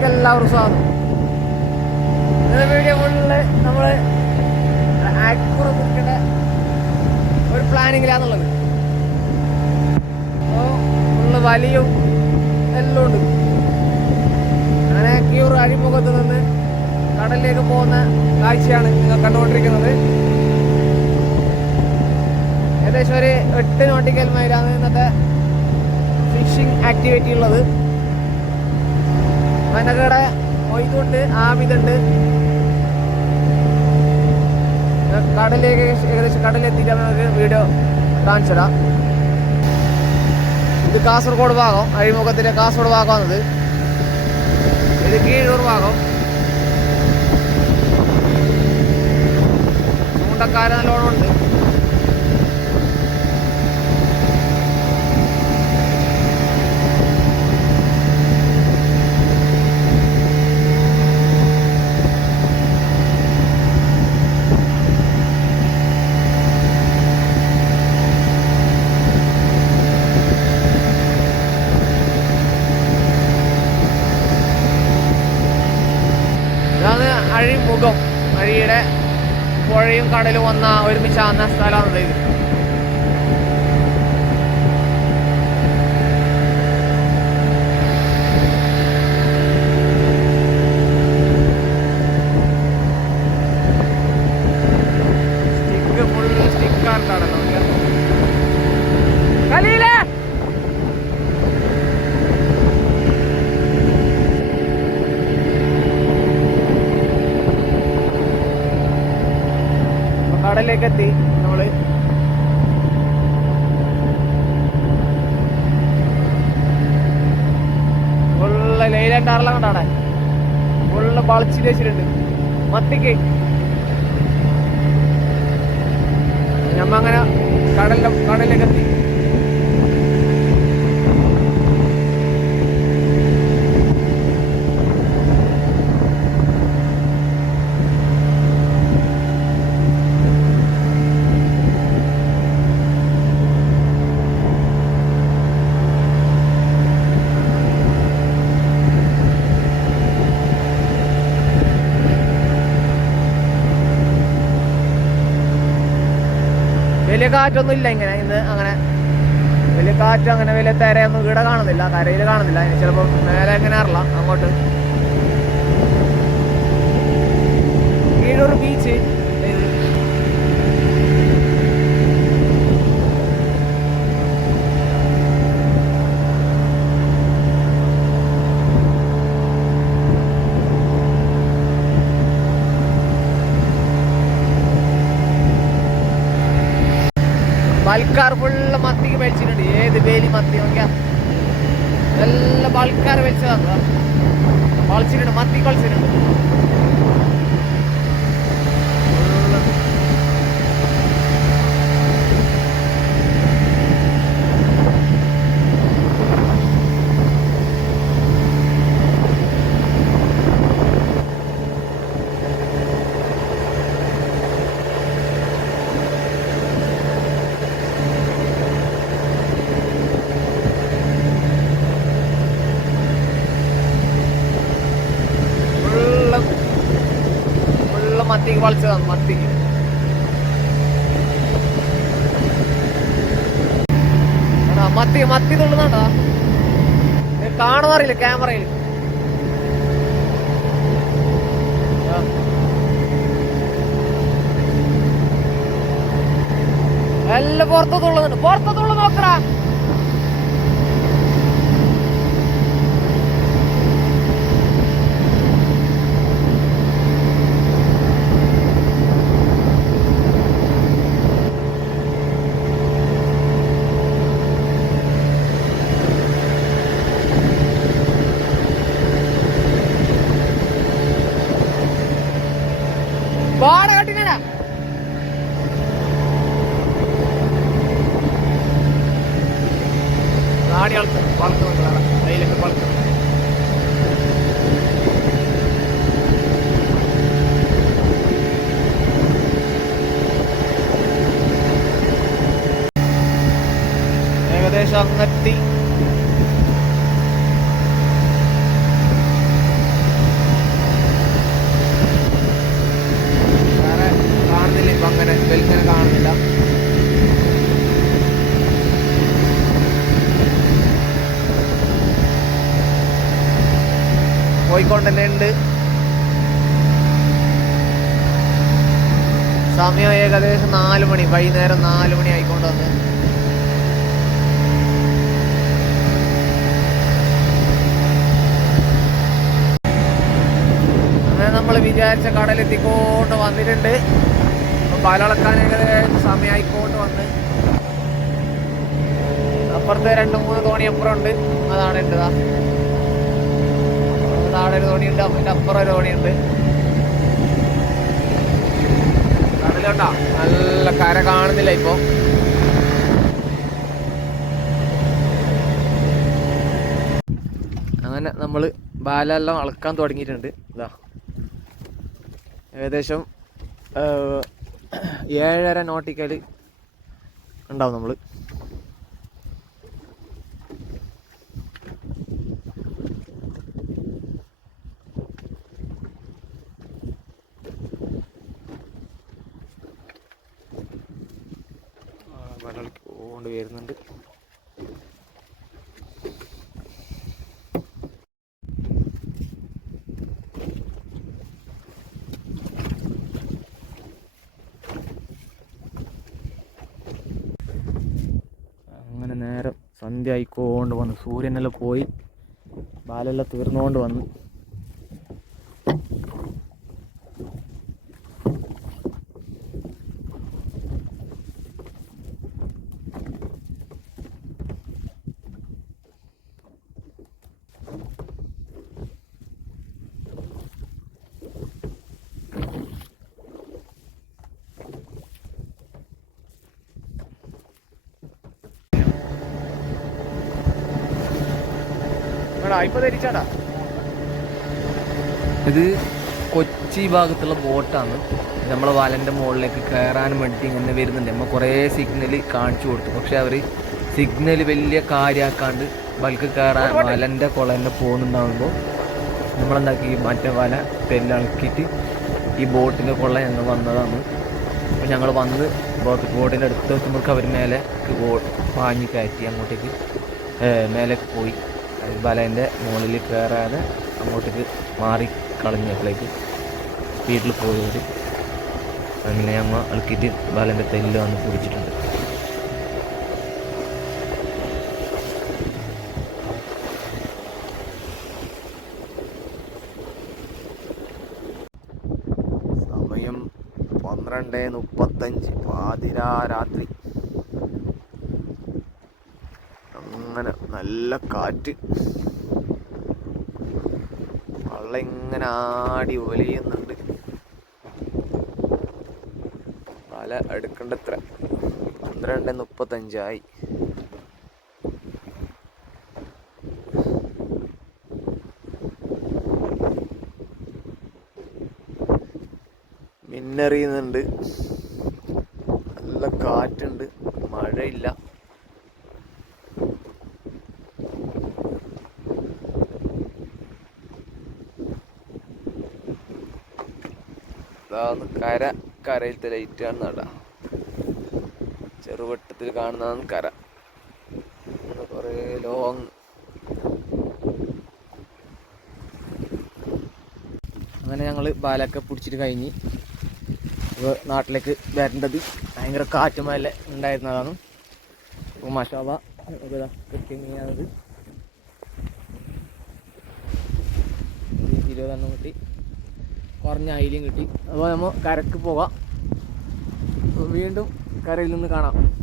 ചാനലിലേക്ക് എല്ലാവർക്കും സ്വാഗതം. ഇന്നത്തെ വീഡിയോ ഫുള്ള് നമ്മൾ ആക്കൂറെ ഒരു പ്ലാനിങ്ങിലാന്നുള്ളത് അപ്പോൾ ഫുള്ള് വലിയും എല്ലാം ഉണ്ട്. അങ്ങനെ ക്യൂർ അഴിമുഖത്ത് നിന്ന് കടലിലേക്ക് പോകുന്ന കാഴ്ചയാണ് നിങ്ങൾ കണ്ടുകൊണ്ടിരിക്കുന്നത്. ഏകദേശം ഒരു എട്ട് നോട്ടിക്കൽ മൈലാണ് ഇന്നത്തെ ഫിഷിംഗ് ആക്ടിവിറ്റി ഉള്ളത്. വനകട ഒഴുക്കുണ്ട് ആവിതുണ്ട് കടലിലേക്ക് ഏകദേശം കടലെത്തിയിട്ട് നമുക്ക് വീഡിയോ കാണിച്ചു തരാം ഇത് കാസർഗോഡ് ഭാഗം അഴിമുഖത്തിന്റെ കാസർഗോഡ് ഭാഗമാണത്. ഇത് കീഴൂർ ഭാഗം. ചൂണ്ടക്കാര നല്ലോണം ഉണ്ട്. പുഴയും കടലും വന്ന ഒരുമിച്ചാകുന്ന സ്ഥലമാണ് ഇത് കടലിലേക്ക് എത്തി നമ്മൾ ഫുള്ള് ലൈലാണ്ടാറെല്ലാം കൊണ്ടാണ് ഫുള്ള് പളിച്ചിട്ട് വെച്ചിട്ടുണ്ട്. മത്തിക്ക്. നമ്മ അങ്ങനെ കടലിലും കടലിലേക്ക് എത്തി വലിയ കാറ്റൊന്നും ഇല്ല ഇങ്ങനെ ഇന്ന് അങ്ങനെ. വലിയ കാറ്റ് അങ്ങനെ വലിയ തിരയൊന്നും ഇവിടെ കാണുന്നില്ല. കരയിൽ കാണുന്നില്ല. ചിലപ്പോൾ മേലെ എങ്ങനെ അറിയില്ല അങ്ങോട്ട്. കീഴൂർ ബീച്ച് ഇത് ബൾക്കാർ ഫുള്ള് മത്തിക്ക് മേടിച്ചിട്ടുണ്ട് ഏത് വേലി മത്തി നോക്കിയാ എല്ലാം ബൾക്കാർ വെച്ചതാ കളിച്ചിട്ടുണ്ട് മത്തി കളിച്ചിട്ടുണ്ട് ഫുള്ള് ഫുള്ള് മത്തിക്ക് വളിച്ചതാണ് മത്തിക്ക് മത്തി മത്തി തുള്ളുന്നുണ്ടോ കാണുന്നറിയില്ല ക്യാമറയിൽ. എല്ലാം പുറത്തു തുള്ളുന്നുണ്ട് പുറത്തു തുള്ളു നോക്കടാ നാടി ആൾക്ക് വളർത്തുന്നുണ്ടാണ് കയ്യിലൊക്കെ വളർത്തുന്നു ഏകദേശം അങ്ങെത്തി പോയിക്കൊണ്ട് തന്നെ ഉണ്ട്. സമയം ഏകദേശം നാല് മണി വൈകുന്നേരം നാല് മണി ആയിക്കൊണ്ട് വന്ന്. അങ്ങനെ നമ്മൾ വിചാരിച്ച കടലെത്തിക്കൊണ്ട് വന്നിട്ടുണ്ട്. പാലളക്കാൻ ഏകദേശം സമയമായിക്കൊണ്ട് വന്ന്. അപ്പുറത്തെ രണ്ട് മൂന്ന് തോണി അപ്പുറം ഉണ്ട്. അതാണ് ഉണ്ട് താഴെ ഒരു തോണിയുണ്ട് അതിന്റെ അപ്പുറം ഒരു തോണിയുണ്ട്. കടലോട്ടാ നല്ല കര കാണുന്നില്ല ഇപ്പൊ. അങ്ങനെ നമ്മൾ ബാലെല്ലാം അളക്കാൻ തുടങ്ങിയിട്ടുണ്ട്. ഇതാ ഏകദേശം ഏഴര നോട്ടിക്കൽ ഉണ്ടാവും നമ്മൾ വെള്ളക്ക് പോകൊണ്ട് വരുന്നുണ്ട് അങ്ങനെ നേരം സന്ധ്യ ആയിക്കൊണ്ട് വന്നു സൂര്യനെല്ലാം പോയി ബാലെല്ലാം തീർന്നുകൊണ്ട് വന്നു. ഇത് കൊച്ചി ഭാഗത്തുള്ള ബോട്ടാണ്. നമ്മളെ വലന്റെ മുകളിലേക്ക് കയറാൻ വേണ്ടി ഇങ്ങനെ വരുന്നുണ്ട്. നമ്മൾ കുറേ സിഗ്നൽ കാണിച്ചു കൊടുത്തു. പക്ഷെ അവർ സിഗ്നൽ വലിയ കാര്യമാക്കാണ്ട് ബൾക്ക് കയറാൻ വലന്റെ കുളന്നെ പോകുന്നുണ്ടാകുമ്പോൾ നമ്മളെന്താക്കി? മറ്റേ വല തെല്ലളക്കിയിട്ട് ഈ ബോട്ടിന്റെ കൊള്ള ഞങ്ങൾ വന്നതാണ്. അപ്പോൾ ഞങ്ങൾ വന്ന് ബോട്ട് ബോട്ടിന്റെ അടുത്ത് എത്തുമ്പോൾ അവർ മേലെ പാഞ്ഞ് കയറ്റി അങ്ങോട്ടേക്ക് മേലേക്ക് പോയി. അത് വലേന്റെ മുകളിൽ കയറാതെ അങ്ങോട്ടേക്ക് മാറി കളഞ്ഞപ്പോഴേക്ക് വീട്ടിൽ പോയവർ അങ്ങനെ അമ്മ അളക്കിയിട്ട് ബാലന്റെ തെല്ല് വന്ന് പിടിച്ചിട്ടുണ്ട്. സമയം പന്ത്രണ്ട് മുപ്പത്തഞ്ച്. പാതിരാ രാത്രി അങ്ങനെ നല്ല കാറ്റ്. വള്ളം ഇങ്ങനെ ആടി ഒലിയുന്നുണ്ട്. വല എടുക്കണ്ടത്ര. പന്ത്രണ്ട് മുപ്പത്തഞ്ചായി. മിന്നറിയുന്നുണ്ട്. നല്ല കാറ്റുണ്ട്. മഴയില്ല. ഇതാന്ന് കര കരയിലത്തെ ലൈറ്റാണ് നട. ചെറുവട്ടത്തിൽ കാണുന്നതാണ് കര. കുറേ ലോങ് അങ്ങനെ ഞങ്ങൾ ബാലൊക്കെ പിടിച്ചിട്ട് കഴിഞ്ഞ് ഇപ്പോൾ നാട്ടിലേക്ക് വരേണ്ടത് ഭയങ്കര കാറ്റും മല ഉണ്ടായിരുന്നതാണ്. അപ്പോൾ മഷാബ ചെയ്യാനത് ഇരുപതെണ്ണം കിട്ടി. കുറഞ്ഞ അയിലും കിട്ടി. അപ്പോൾ നമ്മൾ കരക്ക് പോകാം. വീണ്ടും കരയിൽ നിന്ന് കാണാം.